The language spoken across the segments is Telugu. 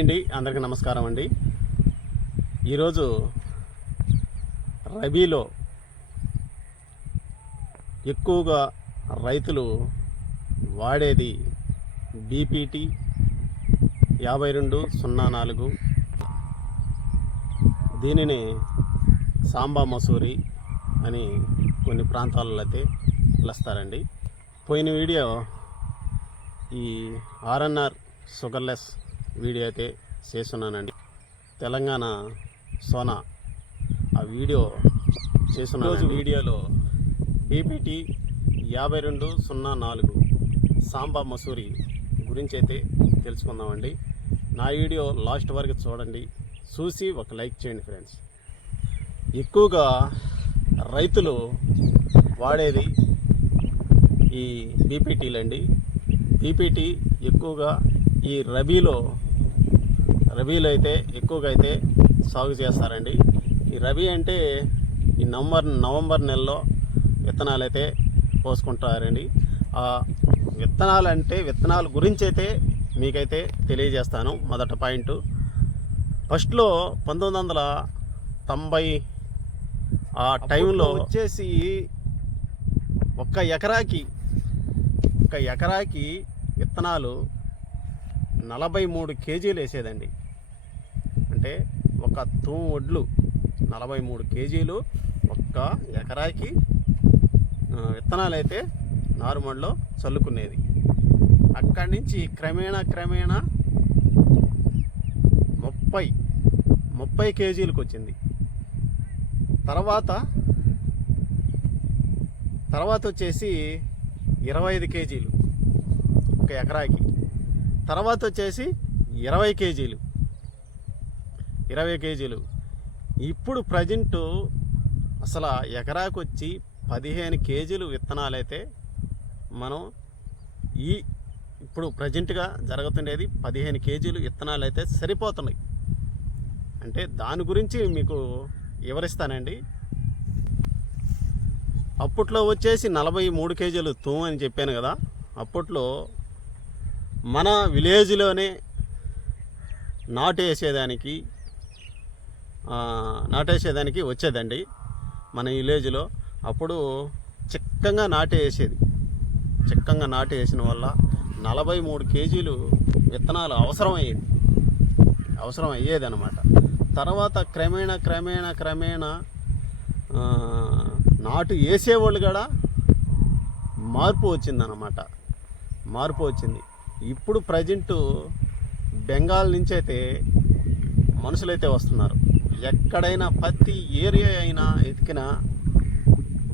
అండి అందరికీ నమస్కారం అండి ఈరోజు రబీలో ఎక్కువగా రైతులు వాడేది బీపీటీ యాభై రెండు సున్నా నాలుగు. దీనిని సాంబా మసూరి అని కొన్ని ప్రాంతాలలో అయితే పిలుస్తారండి. పోయిన వీడియో ఈ ఆర్ఎన్ఆర్ షుగర్లెస్ వీడియో అయితే చేస్తున్నానండి. తెలంగాణ సోనా. ఆ వీడియో చేసిన రోజు వీడియోలో బీపీటీ యాభై రెండు సున్నా నాలుగు సాంబా మసూరి గురించి అయితే తెలుసుకుందామండి. నా వీడియో లాస్ట్ వరకు చూడండి. చూసి ఒక లైక్ చేయండి ఫ్రెండ్స్. ఎక్కువగా రైతులు వాడేది ఈ బీపీటీలు అండి బీపీటీ ఎక్కువగా ఈ రబీలో రబీలో అయితే ఎక్కువగా అయితే సాగు చేస్తారండి. ఈ రబీ అంటే ఈ నవంబర్ నవంబర్ నెలలో విత్తనాలు అయితే పోసుకుంటారండి. ఆ విత్తనాలు అంటే విత్తనాల గురించి అయితే మీకైతే తెలియజేస్తాను మొదట పాయింట్. ఫస్ట్లో పంతొమ్మిది వందల తొంభై ఆ టైంలో వచ్చేసి ఒక్క ఎకరాకి ఒక ఎకరాకి విత్తనాలు నలభై మూడు కేజీలు వేసేదండి. అంటే ఒక తూము వడ్లు నలభై మూడు కేజీలు ఒక్క ఎకరాకి విత్తనాలు అయితే నారుమడిలో చల్లుకునేది. అక్కడి నుంచి క్రమేణా క్రమేణా ముప్పై ముప్పై కేజీలకు వచ్చింది తర్వాత తర్వాత వచ్చేసి ఇరవై ఐదు కేజీలు ఒక ఎకరాకి తర్వాత వచ్చేసి ఇరవై కేజీలు ఇరవై కేజీలు. ఇప్పుడు ప్రజెంట్ అసలు ఎకరాకు వచ్చి పదిహేను కేజీలు విత్తనాలైతే మనం ఈ ఇప్పుడు ప్రజెంట్గా జరుగుతుండేది పదిహేను కేజీలు విత్తనాలు అయితే సరిపోతున్నాయి. అంటే దాని గురించి మీకు వివరిస్తానండి. అప్పట్లో వచ్చేసి నలభై మూడు కేజీలు తూము అని చెప్పాను కదా అప్పట్లో మన విలేజ్లోనే నాటు వేసేదానికి నాటేసేదానికి వచ్చేదండి మన విలేజ్లో. అప్పుడు చిక్కంగా నాటు వేసేది చిక్కంగా నాటు వేసిన వల్ల నలభై మూడు కేజీలు విత్తనాలు అవసరమయ్యేది. అవసరం అయ్యేది అనమాట తర్వాత క్రమేణా క్రమేణా క్రమేణా నాటు వేసేవాళ్ళు కూడా మార్పు వచ్చిందనమాట మార్పు వచ్చింది. ఇప్పుడు ప్రజెంటు బెంగాల్ నుంచి అయితే మనుషులైతే వస్తున్నారు. ఎక్కడైనా ప్రతి ఏరియా అయినా ఎతికినా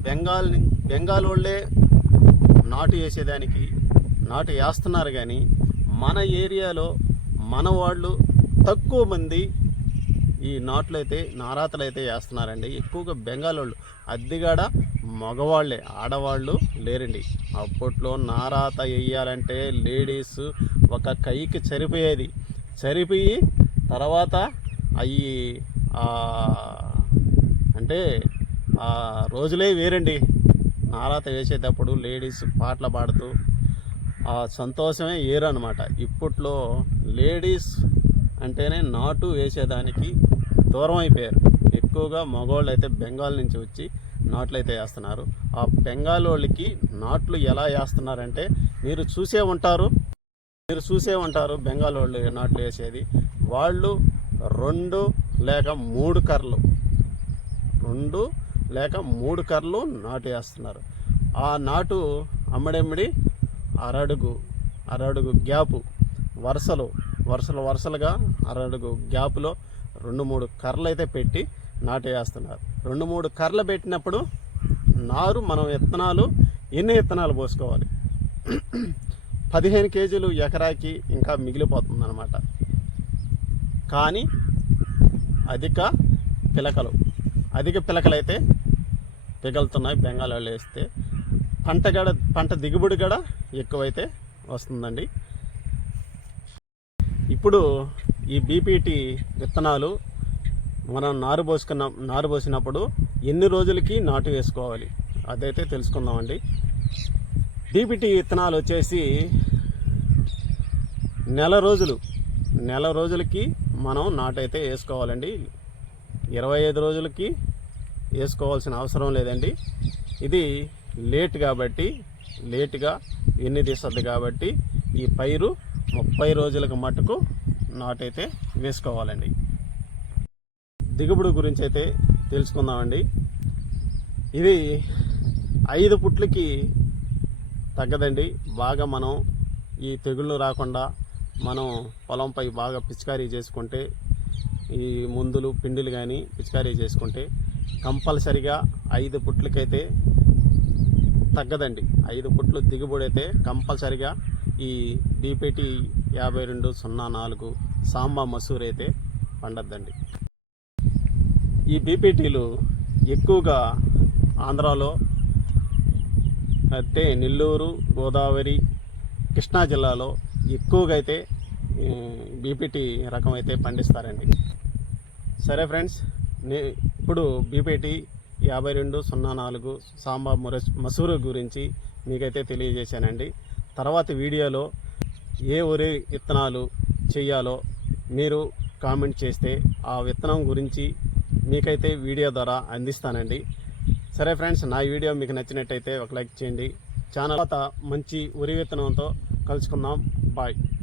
బెంగాల్ బెంగాల్ వాళ్ళే నాటు వేసేదానికి నాటు వేస్తున్నారు కానీ మన ఏరియాలో మన వాళ్ళు తక్కువ మంది ఈ నాట్లు అయితే నారాతలు అయితే వేస్తున్నారండి. ఎక్కువగా బెంగాల్ వాళ్ళు అద్దెగాడ మగవాళ్ళే ఆడవాళ్ళు లేరండి. అప్పట్లో నారాత వేయాలంటే లేడీస్ ఒక కైకి సరిపోయేది సరిపోయి తర్వాత అవి అంటే ఆ రోజులే వేరండి. నారాత వేసేటప్పుడు లేడీస్ పాటలు పాడుతూ ఆ సంతోషమే ఏరనమాట ఇప్పట్లో లేడీస్ అంటేనే నాటు వేసేదానికి దూరం అయిపోయారు. ఎక్కువగా మగవాళ్ళు అయితే బెంగాల్ నుంచి వచ్చి నాట్లు అయితే వేస్తున్నారు. ఆ బెంగాల్ వాళ్ళకి నాట్లు ఎలా వేస్తున్నారంటే మీరు చూసే ఉంటారు మీరు చూసే ఉంటారు బెంగాల్ వాళ్ళు నాట్లు వేసేది. వాళ్ళు రెండు లేక మూడు కర్రలు. రెండు లేక మూడు కర్రలు నాటు వేస్తున్నారు. ఆ నాటు అమ్మడెమ్మడి అరడుగు అరడుగు గ్యాపు వరుసలు వరుసలు వరుసలుగా అరడుగు గ్యాపులో రెండు మూడు కర్రలు అయితే పెట్టి నాటు వేస్తున్నారు. రెండు మూడు కర్రలు పెట్టినప్పుడు నారు మనం విత్తనాలు ఎన్ని విత్తనాలు పోసుకోవాలి? పదిహేను కేజీలు ఎకరాకి ఇంకా మిగిలిపోతుంది అనమాట కానీ అధిక పిలకలు అధిక పిలకలైతే పిగలుతున్నాయి. బెంగాల్లో వేస్తే పంట గడ పంట దిగుబడి కూడా ఎక్కువైతే వస్తుందండి. ఇప్పుడు ఈ బీపీటీ విత్తనాలు మనం నారు పోసుకున్న నారు పోసినప్పుడు ఎన్ని రోజులకి నాటు వేసుకోవాలి? అదైతే తెలుసుకుందామండి. బీపీటీ విత్తనాలు వచ్చేసి నెల రోజులు నెల రోజులకి మనం నాటైతే వేసుకోవాలండి. ఇరవై ఐదు రోజులకి వేసుకోవాల్సిన అవసరం లేదండి. ఇది లేట్ కాబట్టి లేటుగా ఎన్ని తీస్తుంది కాబట్టి ఈ పైరు ముప్పై రోజులకు మట్టుకు నాటైతే వేసుకోవాలండి. దిగుబడి గురించి అయితే తెలుసుకుందామండి. ఇది ఐదు పుట్లకి తగ్గదండి. బాగా మనం ఈ తెగుళ్ళు రాకుండా మనం పొలంపై బాగా పిచికారీ చేసుకుంటే ఈ మందులు పిండిలు కానీ పిచికారీ చేసుకుంటే కంపల్సరిగా ఐదు పుట్లకైతే తగ్గదండి. ఐదు పుట్లు దిగుబడి అయితే కంపల్సరిగా ఈ బీపీటీ యాభై రెండు సున్నా నాలుగు సాంబా మసూర్ అయితే పండద్దండి. ఈ బీపీటీలు ఎక్కువగా ఆంధ్రాలో అయితే నెల్లూరు గోదావరి కృష్ణా జిల్లాలో ఎక్కువగా అయితే బీపీటీ రకం అయితే పండిస్తారండి. సరే ఫ్రెండ్స్ నే ఇప్పుడు బీపీటీ యాభై రెండు సున్నా నాలుగు సాంబా మురస్ మసూరు గురించి మీకైతే తెలియజేశానండి. తర్వాత వీడియోలో ఏ వరి విత్తనాలు చేయాలో మీరు కామెంట్ చేస్తే ఆ విత్తనం గురించి మీకైతే వీడియో ద్వారా అందిస్తానండి. సరే ఫ్రెండ్స్ నా వీడియో మీకు నచ్చినట్టయితే ఒక లైక్ చేయండి. ఛానల్ తర్వాత మంచి వరి విత్తనంతో కలుసుకుందాం. Bye.